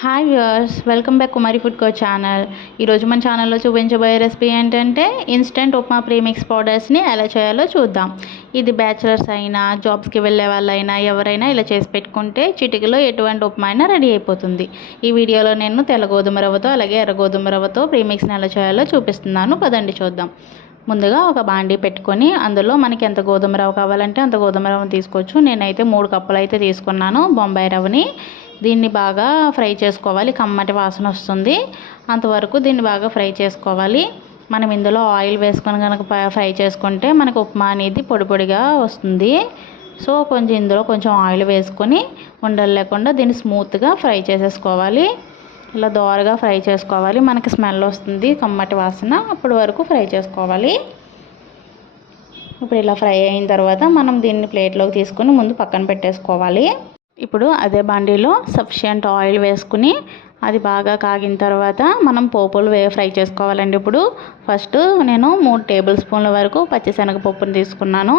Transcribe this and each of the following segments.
Hi viewers, welcome back కుమారి food కో channel. ఈరోజు మన ఛానల్లో చూపించబోయే రెసిపీ ఏంటంటే ఇన్స్టెంట్ ఉప్మా ప్రీమిక్స్ పౌడర్స్ని ఎలా చేయాలో చూద్దాం. ఇది బ్యాచిలర్స్ అయినా జాబ్స్కి వెళ్ళే వాళ్ళైనా ఎవరైనా ఇలా చేసి పెట్టుకుంటే చిటికలో ఎటువంటి ఉప్మా అయినా రెడీ అయిపోతుంది. ఈ వీడియోలో నేను తెల్ల గోధుమ రవ్వతో అలాగే ఎర్ర గోధుమ రవ్వతో ప్రీమిక్స్ని ఎలా చేయాలో చూపిస్తున్నాను. పదండి చూద్దాం. ముందుగా ఒక బాండీ పెట్టుకొని అందులో మనకి ఎంత గోధుమ రవ్వ కావాలంటే అంత గోధుమ రవ్వను తీసుకోవచ్చు. నేనైతే 3 కప్పులు అయితే తీసుకున్నాను బొంబాయి రవ్వని. దీన్ని బాగా ఫ్రై చేసుకోవాలి, కమ్మటి వాసన వస్తుంది. అంతవరకు దీన్ని బాగా ఫ్రై చేసుకోవాలి. మనం ఇందులో ఆయిల్ వేసుకొని కనుక ఫ్రై చేసుకుంటే మనకు ఉప్మా అనేది పొడి పొడిగా వస్తుంది. సో ఇందులో కొంచెం ఆయిల్ వేసుకొని ఉండలు లేకుండా దీన్ని స్మూత్గా ఫ్రై చేసేసుకోవాలి. ఇలా దోరగా ఫ్రై చేసుకోవాలి. మనకి స్మెల్ వస్తుంది, కమ్మటి వాసన, అప్పటి వరకు ఫ్రై చేసుకోవాలి. ఇప్పుడు ఇలా ఫ్రై అయిన తర్వాత మనం దీన్ని ప్లేట్లోకి తీసుకొని ముందు పక్కన పెట్టేసుకోవాలి. ఇప్పుడు అదే బాండీలో సఫిషియంట్ ఆయిల్ వేసుకుని అది బాగా కాగిన తర్వాత మనం పోపులు ఫ్రై చేసుకోవాలండి. ఇప్పుడు ఫస్ట్ నేను 3 టేబుల్ స్పూన్ల వరకు పచ్చిశనగపప్పును తీసుకున్నాను.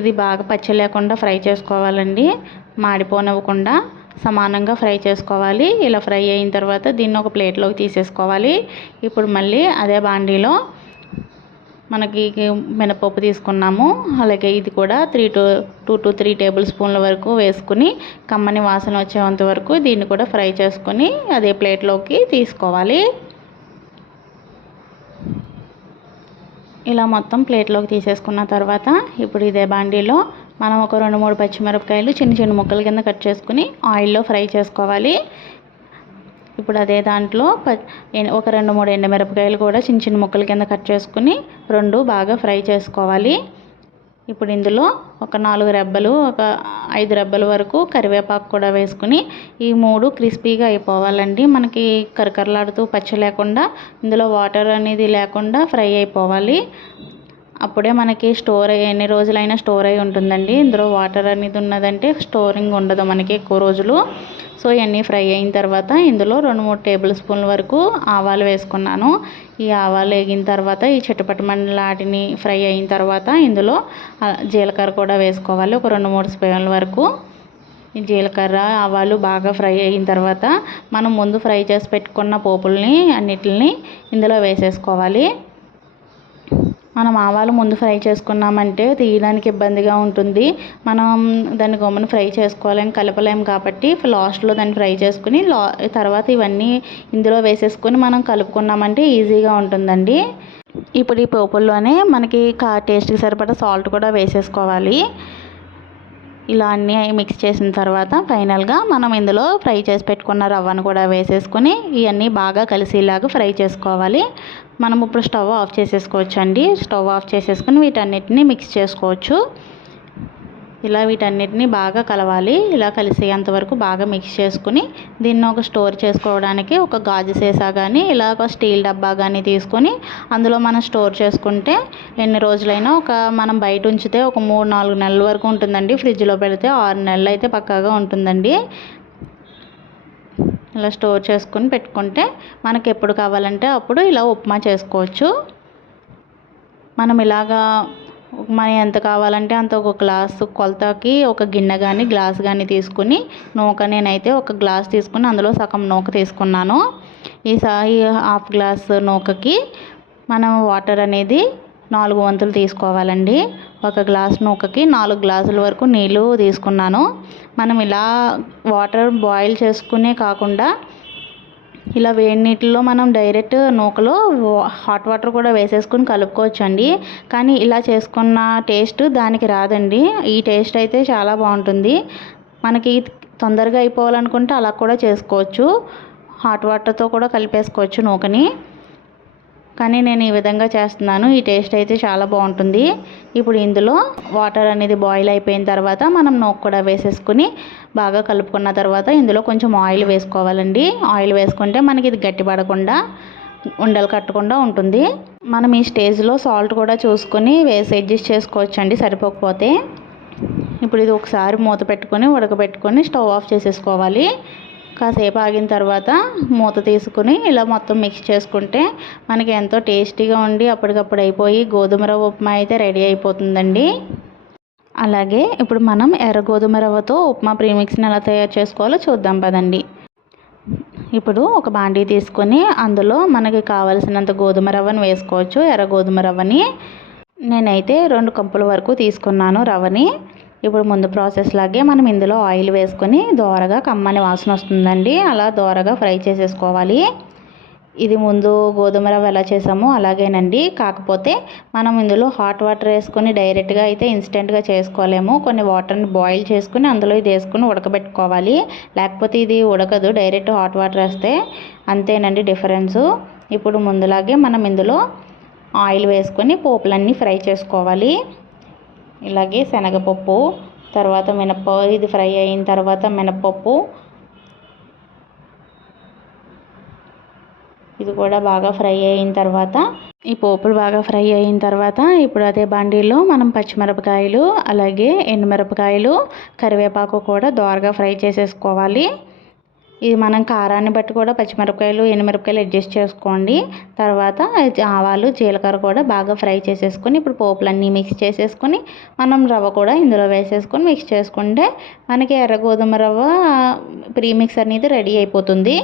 ఇది బాగా పచ్చి లేకుండా ఫ్రై చేసుకోవాలండి, మాడిపోనివ్వకుండా సమానంగా ఫ్రై చేసుకోవాలి. ఇలా ఫ్రై అయిన తర్వాత దీన్ని ఒక ప్లేట్లోకి తీసేసుకోవాలి. ఇప్పుడు మళ్ళీ అదే బాండీలో మనకి మినపప్పు తీసుకున్నాము, అలాగే ఇది కూడా 2 to 3 టేబుల్ స్పూన్ల వరకు వేసుకుని కమ్మని వాసన వచ్చేంత వరకు దీన్ని కూడా ఫ్రై చేసుకొని అదే ప్లేట్లోకి తీసుకోవాలి. ఇలా మొత్తం ప్లేట్లోకి తీసేసుకున్న తర్వాత ఇప్పుడు ఇదే బాండీలో మనం ఒక 2-3 పచ్చిమిరపకాయలు చిన్న చిన్న ముక్కల కింద కట్ చేసుకుని ఆయిల్లో ఫ్రై చేసుకోవాలి. ఇప్పుడు అదే దాంట్లో ఒక 2-3 ఎండుమిరపకాయలు కూడా చిన్న చిన్న ముక్కల కింద కట్ చేసుకుని 2 బాగా ఫ్రై చేసుకోవాలి. ఇప్పుడు ఇందులో ఒక 4 రెబ్బలు, ఒక 5 రెబ్బల వరకు కరివేపాకు కూడా వేసుకుని ఈ 3 క్రిస్పీగా అయిపోవాలండి. మనకి కరకరలాడుతూ పచ్చి లేకుండా ఇందులో వాటర్ అనేది లేకుండా ఫ్రై అయిపోవాలి. అప్పుడే మనకి ఎన్ని రోజులైనా స్టోర్ అయి ఉంటుందండి. ఇందులో వాటర్ అనేది ఉన్నదంటే స్టోరింగ్ ఉండదు మనకి ఎక్కువ రోజులు. సో ఇవన్నీ ఫ్రై అయిన తర్వాత ఇందులో 2-3 టేబుల్ స్పూన్ల వరకు ఆవాలు వేసుకున్నాను. ఈ ఆవాలు వేగిన తర్వాత ఈ చిటపటమలాటిని ఫ్రై అయిన తర్వాత ఇందులో జీలకర్ర కూడా వేసుకోవాలి, ఒక 2-3 స్పూన్ల వరకు. ఈ జీలకర్ర ఆవాలు బాగా ఫ్రై అయిన తర్వాత మనం ముందు ఫ్రై చేసి పెట్టుకున్న పోపుల్ని అన్నిటిని ఇందులో వేసేసుకోవాలి. మనం ఆవాలు ముందు ఫ్రై చేసుకున్నామంటే తీయడానికి ఇబ్బందిగా ఉంటుంది. మనం దాన్ని గమ్మున ఫ్రై చేసుకోలేం, కలపలేం కాబట్టి లాస్ట్లో దాన్ని ఫ్రై చేసుకుని తర్వాత ఇవన్నీ ఇందులో వేసేసుకొని మనం కలుపుకున్నామంటే ఈజీగా ఉంటుందండి. ఇప్పుడు ఈ పోపుల్లోనే మనకి టేస్ట్కి సరిపడా సాల్ట్ కూడా వేసేసుకోవాలి. ఇలా అన్నీ మిక్స్ చేసిన తర్వాత ఫైనల్గా మనం ఇందులో ఫ్రై చేసి పెట్టుకున్న రవ్వను కూడా వేసేసుకొని ఇవన్నీ బాగా కలిసేలాగా ఫ్రై చేసుకోవాలి. మనం ఇప్పుడు స్టవ్ ఆఫ్ చేసేసుకోవచ్చు అండి. స్టవ్ ఆఫ్ చేసేసుకొని వీటన్నిటిని మిక్స్ చేసుకోవచ్చు. ఇలా వీటన్నిటిని బాగా కలవాలి. ఇలా కలిసేంత వరకు బాగా మిక్స్ చేసుకుని దీన్ని ఒక స్టోర్ చేసుకోవడానికి ఒక గాజు సీసా కానీ ఇలా ఒక స్టీల్ డబ్బా కానీ తీసుకొని అందులో మనం స్టోర్ చేసుకుంటే ఎన్ని రోజులైనా మనం బయట ఉంచితే ఒక 3-4 నెలల వరకు ఉంటుందండి. ఫ్రిడ్జ్లో పెడితే 6 నెలలు అయితే పక్కాగా ఉంటుందండి. ఇలా స్టోర్ చేసుకుని పెట్టుకుంటే మనకి ఎప్పుడు కావాలంటే అప్పుడు ఇలా ఉప్మా చేసుకోవచ్చు. మనం ఇలాగా మనకి ఎంత కావాలంటే అంత ఒక గ్లాసు కొలతకి ఒక గిన్నె కానీ గ్లాస్ కానీ తీసుకుని నేనైతే ఒక గ్లాస్ తీసుకుని అందులో సగం నూక తీసుకున్నాను. ఈ 1/2 గ్లాస్ నూకకి మనం వాటర్ అనేది 4 వంతులు తీసుకోవాలండి. ఒక గ్లాస్ నూకకి 4 గ్లాసుల వరకు నీళ్ళు తీసుకున్నాను. మనం ఇలా వాటర్ బాయిల్ చేసుకునే కాకుండా ఇలా వేడి నీటిలో మనం డైరెక్ట్ నూకలో హాట్ వాటర్ కూడా వేసేసుకుని కలుపుకోవచ్చండి. కానీ ఇలా చేసుకున్న టేస్ట్ దానికి రాదండి. ఈ టేస్ట్ అయితే చాలా బాగుంటుంది. మనకి తొందరగా అయిపోవాలనుకుంటే అలా కూడా చేసుకోవచ్చు, హాట్ వాటర్తో కూడా కలిపేసుకోవచ్చు నూకని. కానీ నేను ఈ విధంగా చేస్తున్నాను. ఈ టేస్ట్ అయితే చాలా బాగుంటుంది. ఇప్పుడు ఇందులో వాటర్ అనేది బాయిల్ అయిపోయిన తర్వాత మనం నూక కూడా వేసేసుకుని బాగా కలుపుకున్న తర్వాత ఇందులో కొంచెం ఆయిల్ వేసుకోవాలండి. ఆయిల్ వేసుకుంటే మనకి ఇది గట్టిపడకుండా ఉండలు కట్టకుండా ఉంటుంది. మనం ఈ స్టేజ్లో సాల్ట్ కూడా చూసుకొని వేసి అడ్జస్ట్ చేసుకోవచ్చు అండి సరిపోకపోతే. ఇప్పుడు ఇది ఒకసారి మూత పెట్టుకొని ఉడకబెట్టుకొని స్టవ్ ఆఫ్ చేసేసుకోవాలి. కాసేపు ఆగిన తర్వాత మూత తీసుకుని ఇలా మొత్తం మిక్స్ చేసుకుంటే మనకి ఎంతో టేస్టీగా ఉండి అప్పటికప్పుడు అయిపోయి గోధుమ రవ్వ ఉప్మా అయితే రెడీ అయిపోతుందండి. అలాగే ఇప్పుడు మనం ఎర్ర గోధుమ రవ్వతో ఉప్మా ప్రీమిక్స్ని ఎలా తయారు చేసుకోవాలో చూద్దాం పదండి. ఇప్పుడు ఒక బాండీ తీసుకొని అందులో మనకి కావలసినంత గోధుమ రవ్వను వేసుకోవచ్చు. ఎర్ర గోధుమ రవ్వని నేనైతే 2 కప్పుల వరకు తీసుకున్నాను రవ్వని. ఇప్పుడు ముందు ప్రాసెస్ లాగే మనం ఇందులో ఆయిల్ వేసుకొని దోరగా కమ్మని వాసన వస్తుందండి, అలా దోరగా ఫ్రై చేసేసుకోవాలి. ఇది ముందు గోధుమ రవ్వ ఎలా చేసామో అలాగేనండి, కాకపోతే మనం ఇందులో హాట్ వాటర్ వేసుకొని డైరెక్ట్గా అయితే ఇన్స్టెంట్గా చేసుకోలేము. కొన్ని వాటర్ని బాయిల్ చేసుకుని అందులో ఇది వేసుకుని ఉడకబెట్టుకోవాలి, లేకపోతే ఇది ఉడకదు డైరెక్ట్ హాట్ వాటర్ వేస్తే. అంతేనండి డిఫరెన్సు. ఇప్పుడు ముందులాగే మనం ఇందులో ఆయిల్ వేసుకొని పోపులన్నీ ఫ్రై చేసుకోవాలి. ఇలాగే శనగపప్పు, తర్వాత మినప్పప్పు, ఇది ఫ్రై అయిన తర్వాత మినప్పప్పు, ఇది కూడా బాగా ఫ్రై అయిన తర్వాత, ఈ పోపులు బాగా ఫ్రై అయిన తర్వాత ఇప్పుడు అదే బండిలో మనం పచ్చిమిరపకాయలు, అలాగే ఎండుమిరపకాయలు, కరివేపాకు కూడా దోరగా ఫ్రై చేసేసుకోవాలి. ఇది మనం కారాన్ని బట్టి కూడా పచ్చిమిరపకాయలు, ఎండుమిరపకాయలు అడ్జస్ట్ చేసుకోండి. తర్వాత ఆవాలు, జీలకర్ర కూడా బాగా ఫ్రై చేసేసుకొని ఇప్పుడు పోపులన్నీ మిక్స్ చేసేసుకొని మనం రవ్వ కూడా ఇందులో వేసేసుకొని మిక్స్ చేసుకుంటే మనకి ఎర్ర గోధుమ రవ్వ ప్రీమిక్స్ అనేది రెడీ అయిపోతుంది.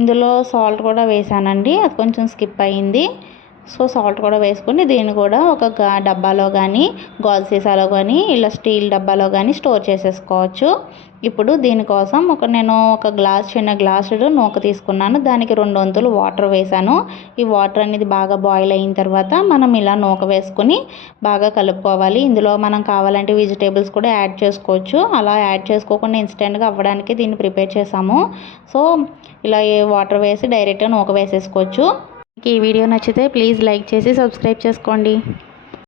ఇందులో సాల్ట్ కూడా వేసానండి, అది కొంచెం స్కిప్ అయ్యింది. సో సాల్ట్ కూడా వేసుకొని దీన్ని కూడా ఒక డబ్బాలో కానీ, గాజు సీసాలో కానీ, ఇలా స్టీల్ డబ్బాలో కానీ స్టోర్ చేసేసుకోవచ్చు. ఇప్పుడు దీనికోసం నేను ఒక చిన్న గ్లాసుడు నూక తీసుకున్నాను, దానికి 2 వంతులు వాటర్ వేసాను. ఈ వాటర్ అనేది బాగా బాయిల్ అయిన తర్వాత మనం ఇలా నూక వేసుకొని బాగా కలుపుకోవాలి. ఇందులో మనం కావాలంటే వెజిటేబుల్స్ కూడా యాడ్ చేసుకోవచ్చు. అలా యాడ్ చేసుకోకుండా ఇన్స్టెంట్గా అవ్వడానికి దీన్ని ప్రిపేర్ చేసాము. సో ఇలా వాటర్ వేసి డైరెక్ట్గా నూక వేసేసుకోవచ్చు. ఈ వీడియో నచ్చితే ప్లీజ్ లైక్ చేసి సబ్స్క్రైబ్ చేసుకోండి.